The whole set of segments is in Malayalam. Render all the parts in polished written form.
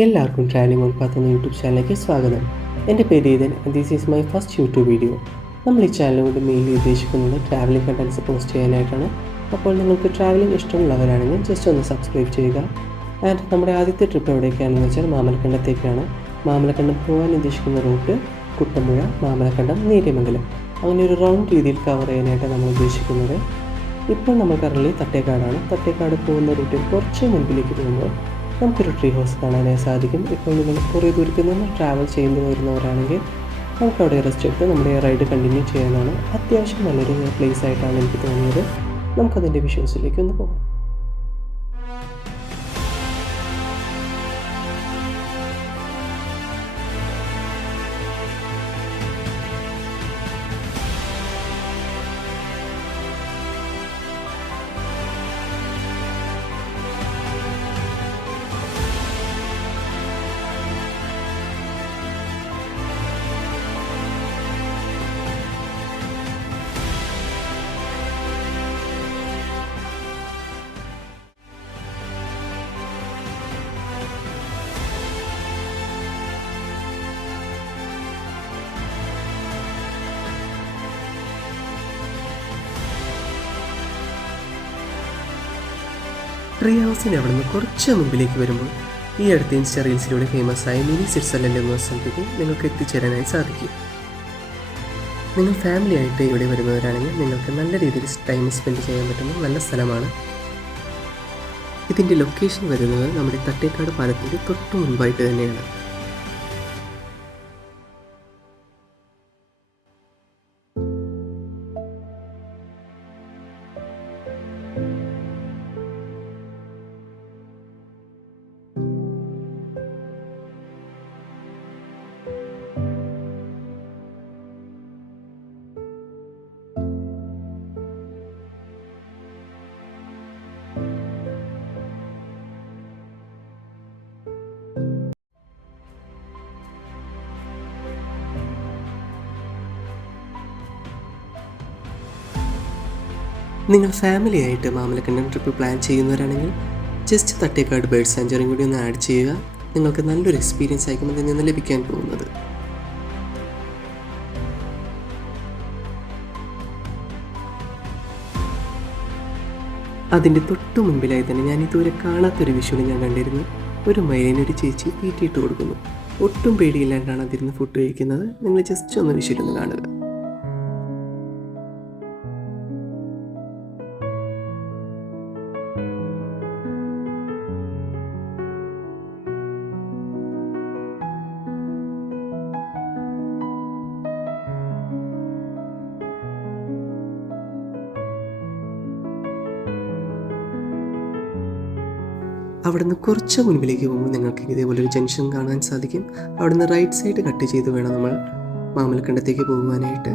എല്ലാവർക്കും ട്രാവലിംഗ് ഓൺ പാത്ത് എന്ന യൂട്യൂബ് ചാനലിലേക്ക് സ്വാഗതം. എൻ്റെ പേര് Ethan. This is my first YouTube video. നമ്മൾ ഈ ചാനൽ കൊണ്ട് മെയിൻലി ഉദ്ദേശിക്കുന്നത് ട്രാവലിംഗ് കണ്ടൻസ് പോസ്റ്റ് ചെയ്യാനായിട്ടാണ്. അപ്പോൾ നിങ്ങൾക്ക് ട്രാവലിംഗ് ഇഷ്ടമുള്ളവരാണെങ്കിൽ ജസ്റ്റ് ഒന്ന് സബ്സ്ക്രൈബ് ചെയ്യുക. ആൻഡ് നമ്മുടെ ആദ്യത്തെ ട്രിപ്പ് എവിടേക്കാണെന്ന് വെച്ചാൽ മാമലക്കണ്ടത്തേക്കാണ്. മാമലക്കണ്ടം പോകാൻ ഉദ്ദേശിക്കുന്ന റൂട്ട് കുട്ടമ്പുഴ, മാമലക്കണ്ടം, നീരമംഗലം, അങ്ങനെ ഒരു റൗണ്ട് രീതിയിൽ കവർ ചെയ്യാനായിട്ടാണ് നമ്മൾ ഉദ്ദേശിക്കുന്നത്. ഇപ്പോൾ നമ്മൾ കറലി തട്ടേക്കാടാണ്. തട്ടേക്കാട് പോകുന്ന റൂട്ടിൽ കുറച്ച് മുൻപിലേക്ക് പോകുമ്പോൾ നമുക്കൊരു ട്രീ ഹൗസ് കാണാനായി സാധിക്കും. ഇപ്പോൾ നിങ്ങൾ കുറേ ദൂരത്തിൽ നിന്ന് ട്രാവൽ ചെയ്തു വരുന്നവരാണെങ്കിൽ നമുക്കവിടെ റെസ്റ്റ് എടുത്ത് നമ്മുടെ റൈഡ് കണ്ടിന്യൂ ചെയ്യാനാണ്. അത്യാവശ്യം നല്ലൊരു പ്ലേസ് ആയിട്ടാണ് എനിക്ക് തോന്നിയത്. നമുക്കതിൻ്റെ വിഷ്വൽസിലേക്ക് ഒന്ന് പോകാം. ട്രീ ഹൗസിൻ്റെ അവിടെ നിന്ന് കുറച്ച് മുമ്പിലേക്ക് വരുമ്പോൾ ഈ അടുത്ത ഇൻസ്റ്റ റീൽസിലൂടെ ഫേമസ് ആയ മിനി സ്വിറ്റ്സർലൻഡ് എന്ന സ്ഥലത്തേക്ക് നിങ്ങൾക്ക് എത്തിച്ചേരാനായി സാധിക്കും. നിങ്ങൾ ഫാമിലി ആയിട്ട് ഇവിടെ വരുന്നവരാണെങ്കിൽ നിങ്ങൾക്ക് നല്ല രീതിയിൽ ടൈം സ്പെൻഡ് ചെയ്യാൻ പറ്റുന്ന നല്ല സ്ഥലമാണ്. ഇതിൻ്റെ ലൊക്കേഷൻ വരുന്നത് നമ്മുടെ തട്ടേക്കാട് പാലത്തിൻ്റെ തൊട്ട് മുൻപായിട്ട് തന്നെയാണ്. നിങ്ങൾ ഫാമിലി ആയിട്ട് മാമലക്കണ്ടം ട്രിപ്പ് പ്ലാൻ ചെയ്യുന്നവരാണെങ്കിൽ ജസ്റ്റ് തട്ടേക്കാട് ബേർഡ് സാഞ്ചുറിയും കൂടി ഒന്ന് ആഡ് ചെയ്യുക. നിങ്ങൾക്ക് നല്ലൊരു എക്സ്പീരിയൻസ് ആയിരിക്കും അതിൽ നിന്ന് ലഭിക്കാൻ പോകുന്നത്. അതിൻ്റെ തൊട്ടു മുൻപിലായി തന്നെ ഞാൻ ഇതുവരെ കാണാത്തൊരു വിഷ്വൽ ഞാൻ കണ്ടിരുന്നു. ഒരു മയിലിനൊരു ചേച്ചി തീറ്റിയിട്ട് കൊടുക്കുന്നു. ഒട്ടും പേടിയില്ലാണ്ടാണ് അതിരുന്ന് ഫുഡ് കഴിക്കുന്നത്. നിങ്ങൾ ജസ്റ്റ് ഒന്ന് വിഷ്വലൊന്ന് കാണുക. അവിടുന്ന് കുറച്ച് മുൻപിലേക്ക് പോകുമ്പോൾ നിങ്ങൾക്ക് ഇതേപോലെ ഒരു ജംഗ്ഷൻ കാണാൻ സാധിക്കും. അവിടുന്ന് റൈറ്റ് സൈഡ് കട്ട് ചെയ്ത് വേണം നമ്മൾ മാമലക്കണ്ടത്തേക്ക് പോകുവാനായിട്ട്.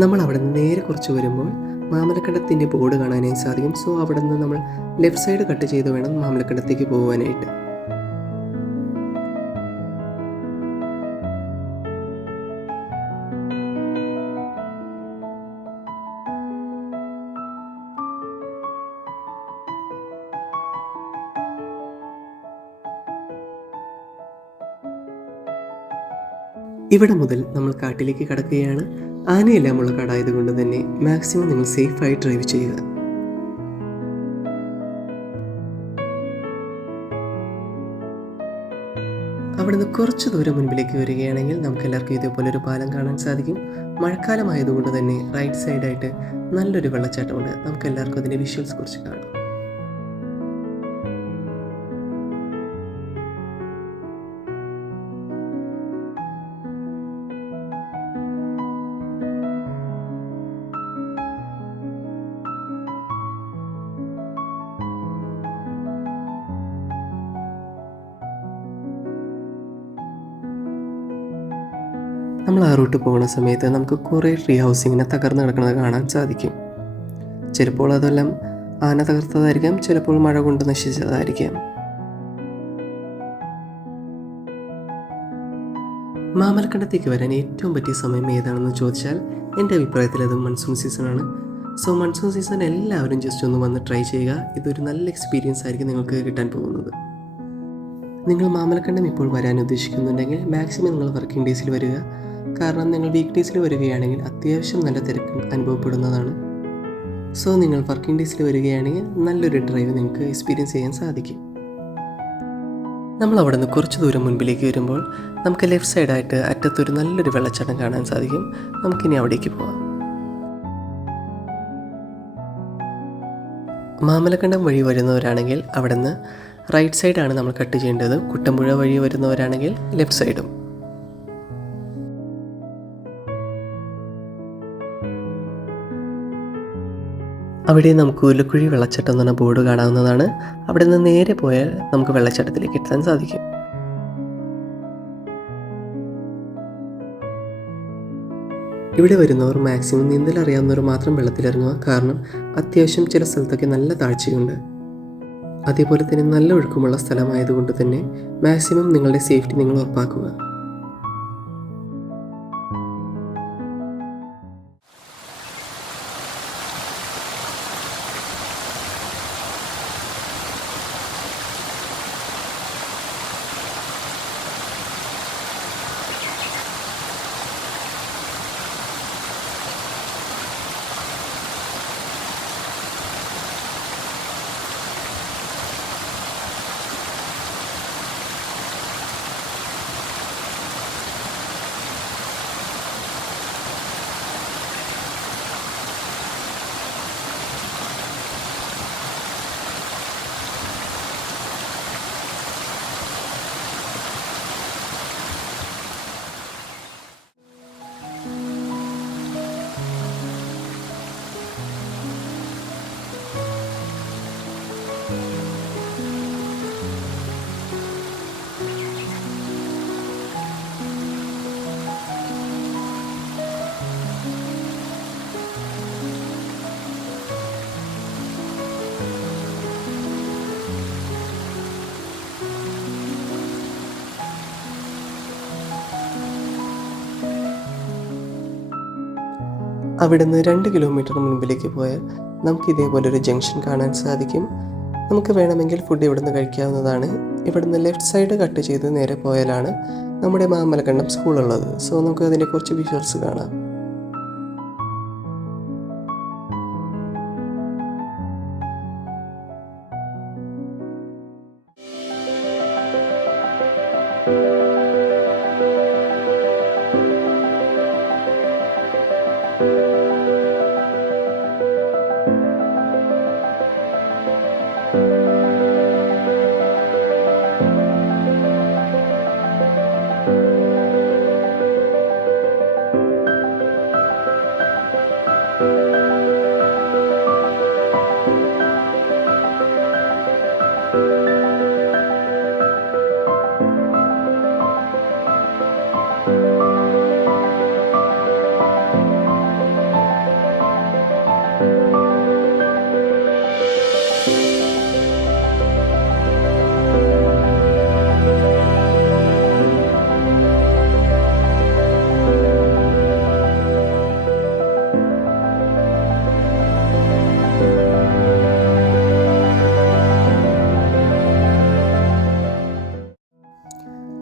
നമ്മൾ അവിടെ നിന്ന് നേരെ കുറച്ച് വരുമ്പോൾ മാമലക്കണ്ടത്തിൻ്റെ ബോർഡ് കാണാനായി സാധിക്കും. സോ അവിടെ നിന്ന് നമ്മൾ ലെഫ്റ്റ് സൈഡ് കട്ട് ചെയ്ത് വേണം മാമലക്കണ്ടത്തേക്ക് പോകുവാനായിട്ട്. ഇവിടെ മുതൽ നമ്മൾ കാട്ടിലേക്ക് കടക്കുകയാണ്. ആനയെല്ലാമുള്ള കാടായതുകൊണ്ട് തന്നെ മാക്സിമം നിങ്ങൾ സേഫായി ഡ്രൈവ് ചെയ്യുക. അവിടുന്ന് കുറച്ച് ദൂരം മുൻപിലേക്ക് വരികയാണെങ്കിൽ നമുക്ക് എല്ലാവർക്കും ഇതേപോലെ ഒരു പാലം കാണാൻ സാധിക്കും. മഴക്കാലമായതുകൊണ്ട് തന്നെ റൈറ്റ് സൈഡായിട്ട് നല്ലൊരു വെള്ളച്ചാട്ടമുണ്ട്. നമുക്ക് എല്ലാവർക്കും അതിൻ്റെ വിഷ്വൽസ് കുറിച്ച് കാണാം. നമ്മൾ ആ റൂട്ട് പോകുന്ന സമയത്ത് നമുക്ക് കുറേ ട്രീ ഹൗസ് ഇങ്ങനെ തകർന്ന് കിടക്കുന്നത് കാണാൻ സാധിക്കും. ചിലപ്പോൾ അതെല്ലാം ആന തകർത്തതായിരിക്കാം, ചിലപ്പോൾ മഴ കൊണ്ട് നശിച്ചതായിരിക്കാം. മാമലക്കണ്ടത്തേക്ക് വരാൻ ഏറ്റവും പറ്റിയ സമയം ഏതാണെന്ന് ചോദിച്ചാൽ എൻ്റെ അഭിപ്രായത്തിൽ അത് മൺസൂൺ സീസണാണ്. സോ മൺസൂൺ സീസൺ എല്ലാവരും ജസ്റ്റ് ഒന്ന് വന്ന് ട്രൈ ചെയ്യുക. ഇതൊരു നല്ല എക്സ്പീരിയൻസ് ആയിരിക്കും നിങ്ങൾക്ക് കിട്ടാൻ പോകുന്നത്. നിങ്ങൾ മാമലക്കണ്ടം ഇപ്പോൾ വരാൻ ഉദ്ദേശിക്കുന്നുണ്ടെങ്കിൽ മാക്സിമം നിങ്ങൾ വർക്കിംഗ് ഡേയ്സിൽ വരിക. കാരണം നിങ്ങൾ വീക്ക് ഡേയ്സിൽ വരികയാണെങ്കിൽ അത്യാവശ്യം നല്ല തിരക്ക് അനുഭവപ്പെടുന്നതാണ്. സോ നിങ്ങൾ വർക്കിംഗ് ഡേയ്സിൽ വരികയാണെങ്കിൽ നല്ലൊരു ഡ്രൈവ് നിങ്ങൾക്ക് എക്സ്പീരിയൻസ് ചെയ്യാൻ സാധിക്കും. നമ്മൾ അവിടെ നിന്ന് കുറച്ച് ദൂരം മുൻപിലേക്ക് വരുമ്പോൾ നമുക്ക് ലെഫ്റ്റ് സൈഡായിട്ട് അറ്റത്തൊരു നല്ലൊരു വെള്ളച്ചാട്ടം കാണാൻ സാധിക്കും. നമുക്കിനി അവിടേക്ക് പോകാം. മാമലക്കണ്ടം വഴി വരുന്നവരാണെങ്കിൽ അവിടെ നിന്ന് റൈറ്റ് സൈഡാണ് നമ്മൾ കട്ട് ചെയ്യേണ്ടത്. കുട്ടമ്പുഴ വഴി വരുന്നവരാണെങ്കിൽ ലെഫ്റ്റ് സൈഡും. അവിടെ നമുക്ക് ഉലക്കുഴി വെള്ളച്ചാട്ടം എന്ന് പറഞ്ഞ ബോർഡ് കാണാവുന്നതാണ്. അവിടെ നിന്ന് നേരെ പോയാൽ നമുക്ക് വെള്ളച്ചാട്ടത്തിലേക്ക് എത്താൻ സാധിക്കും. ഇവിടെ വരുന്നവർ മാക്സിമം നീന്തൽ അറിയാവുന്നവർ മാത്രം വെള്ളത്തിലിറങ്ങുക. കാരണം അത്യാവശ്യം ചില സ്ഥലത്തൊക്കെ നല്ല താഴ്ചയുണ്ട്. അതേപോലെ തന്നെ നല്ല ഒഴുക്കുമുള്ള സ്ഥലമായതുകൊണ്ട് തന്നെ മാക്സിമം നിങ്ങളുടെ സേഫ്റ്റി നിങ്ങൾ ഉറപ്പാക്കുക. അവിടെ നിന്ന് 2 കിലോമീറ്റർ മുൻപിലേക്ക് പോയാൽ നമുക്ക് ഇതേപോലൊരു ജംഗ്ഷൻ കാണാൻ സാധിക്കും. നമുക്ക് വേണമെങ്കിൽ ഫുഡ് ഇവിടുന്ന് കഴിക്കാവുന്നതാണ്. ഇവിടുന്ന് ലെഫ്റ്റ് സൈഡ് കട്ട് ചെയ്ത് നേരെ പോയാലാണ് നമ്മുടെ മാമലക്കണ്ടം സ്കൂളുള്ളത്. സോ നമുക്ക് അതിൻ്റെ കുറച്ച് വിഷ്വൽസ് കാണാം.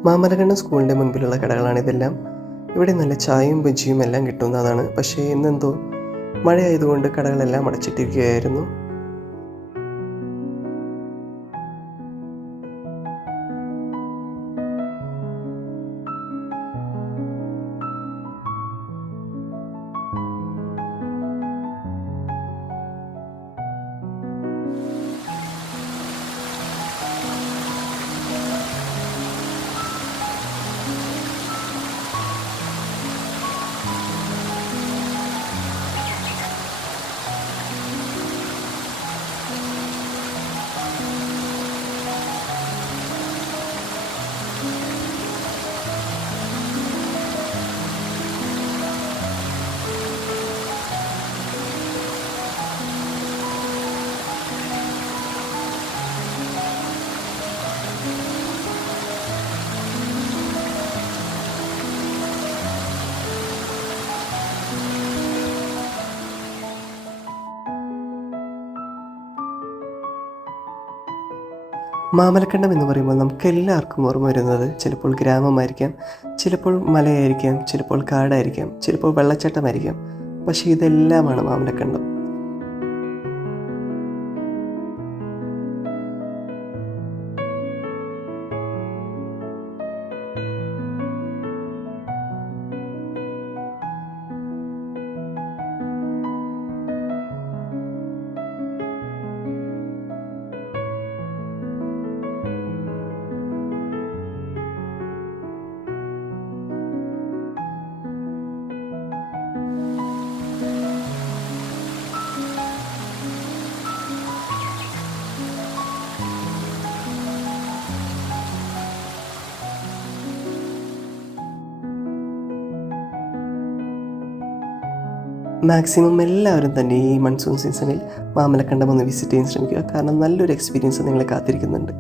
മാമലക്കണ്ടം സ്കൂളിൻ്റെ മുൻപിലുള്ള കടകളാണിതെല്ലാം. ഇവിടെ നല്ല ചായയും ബജിയും എല്ലാം കിട്ടുന്നതാണ്. പക്ഷേ ഇന്നെന്തോ മഴയായതുകൊണ്ട് കടകളെല്ലാം അടച്ചിട്ടിരിക്കുകയായിരുന്നു. മാമലക്കണ്ടം എന്ന് പറയുമ്പോൾ നമുക്ക് എല്ലാവർക്കും ഓർമ്മ വരുന്നത് ചിലപ്പോൾ ഗ്രാമമായിരിക്കാം, ചിലപ്പോൾ മലയായിരിക്കാം, ചിലപ്പോൾ കാടായിരിക്കാം, ചിലപ്പോൾ വെള്ളച്ചാട്ടമായിരിക്കാം. പക്ഷേ ഇതെല്ലാമാണ് മാമലക്കണ്ടം. മാക്സിമം എല്ലാവരും തന്നെ ഈ മൺസൂൺ സീസണിൽ മാമലക്കണ്ടം ഒന്ന് വിസിറ്റ് ചെയ്യാൻ ശ്രമിക്കുക. കാരണം നല്ലൊരു എക്സ്പീരിയൻസ് നിങ്ങളെ കാത്തിരിക്കുന്നുണ്ട്.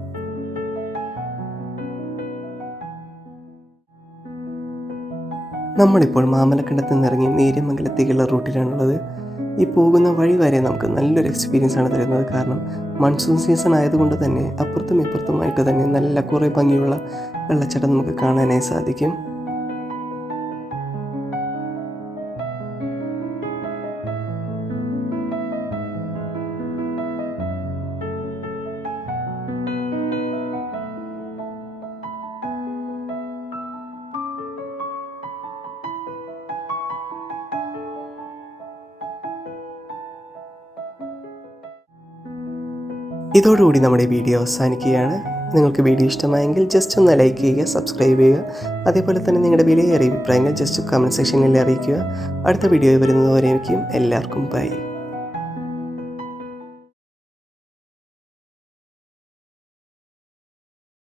നമ്മളിപ്പോൾ മാമലക്കണ്ടത്ത് നിന്ന് ഇറങ്ങി നേര്യമംഗലത്തേക്കുള്ള റൂട്ടിലാണുള്ളത്. ഈ പോകുന്ന വഴി വരെ നമുക്ക് നല്ലൊരു എക്സ്പീരിയൻസ് ആണ് തരുന്നത്. കാരണം മൺസൂൺ സീസൺ ആയതുകൊണ്ട് തന്നെ അപ്പുറത്തും ഇപ്പുറത്തുമായിട്ട് തന്നെ നല്ല കുറേ ഭംഗിയുള്ള വെള്ളച്ചാട്ടം നമുക്ക് കാണാനായി സാധിക്കും. ഇതോടുകൂടി നമ്മുടെ വീഡിയോ അവസാനിക്കുകയാണ്. നിങ്ങൾക്ക് വീഡിയോ ഇഷ്ടമായെങ്കിൽ ജസ്റ്റ് ഒന്ന് ലൈക്ക് ചെയ്യുക, സബ്സ്ക്രൈബ് ചെയ്യുക. അതേപോലെ തന്നെ നിങ്ങളുടെ വിലയേറിയ അഭിപ്രായങ്ങൾ ജസ്റ്റ് കമൻറ്റ് സെക്ഷനിൽ അറിയിക്കുക. അടുത്ത വീഡിയോ വരുന്നതുവരേക്കും എല്ലാവർക്കും ബൈ.